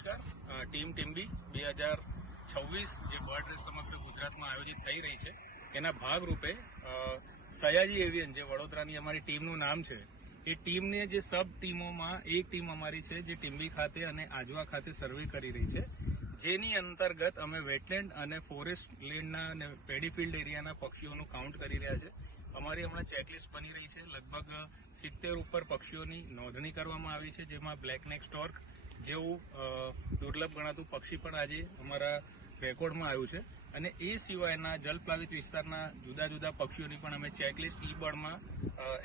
નમસ્કાર. ટીમ ટીમ્બી બે હજાર છવ્વીસ જે બર્ડ રેસ સમગ્ર ગુજરાતમાં આયોજિત થઈ રહી છે, એના ભાગરૂપે સયાજી એવિયન જે વડોદરાની અમારી ટીમનું નામ છે, એ ટીમને જે સબ ટીમોમાં, એક ટીમ અમારી છે જે ટીમ્બી ખાતે અને આજવા ખાતે સર્વે કરી રહી છે. જેની અંતર્ગત અમે વેટલેન્ડ અને ફોરેસ્ટ લેન્ડના અને પેડીફિલ્ડ એરિયાના પક્ષીઓનું કાઉન્ટ કરી રહ્યા છે. અમારી હમણાં ચેકલિસ્ટ બની રહી છે. લગભગ સિત્તેર ઉપર પક્ષીઓની નોંધણી કરવામાં આવી છે, જેમાં બ્લેકનેક સ્ટોર્ક જેવું દુર્લભ ગણાતું પક્ષી પણ આજે અમારા રેકોર્ડમાં આવ્યું છે. અને એ સિવાયના જલપ્લાવિત વિસ્તારના જુદા જુદા પક્ષીઓની પણ અમે ચેકલિસ્ટ ઈ બર્ડમાં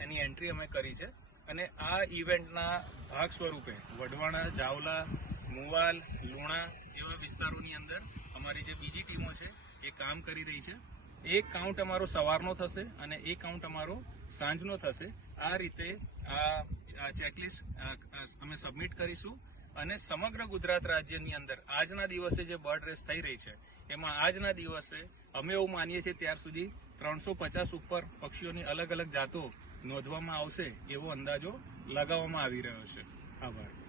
એની એન્ટ્રી અમે કરી છે. અને આ ઇવેન્ટના ભાગ સ્વરૂપે વઢવાણા, જાવલા, મુવાલ, લુણા જેવા વિસ્તારોની અંદર અમારી જે બીજી ટીમો છે એ કામ કરી રહી છે. એક કાઉન્ટ અમારો સવારનો થશે અને એક કાઉન્ટ અમારો સાંજનો થશે. આ રીતે આ ચેકલિસ્ટ અમે સબમિટ કરીશું. અને સમગ્ર ગુજરાત રાજ્યની અંદર આજના દિવસે જે બર્ડ રેસ થઈ રહી છે, એમાં આજના દિવસે અમે એવું માનીએ છીએ ત્યાર સુધી ત્રણસો પચાસ ઉપર પક્ષીઓની અલગ અલગ જાતો નોંધવામાં આવશે એવો અંદાજો લગાવવામાં આવી રહ્યો છે. આભાર.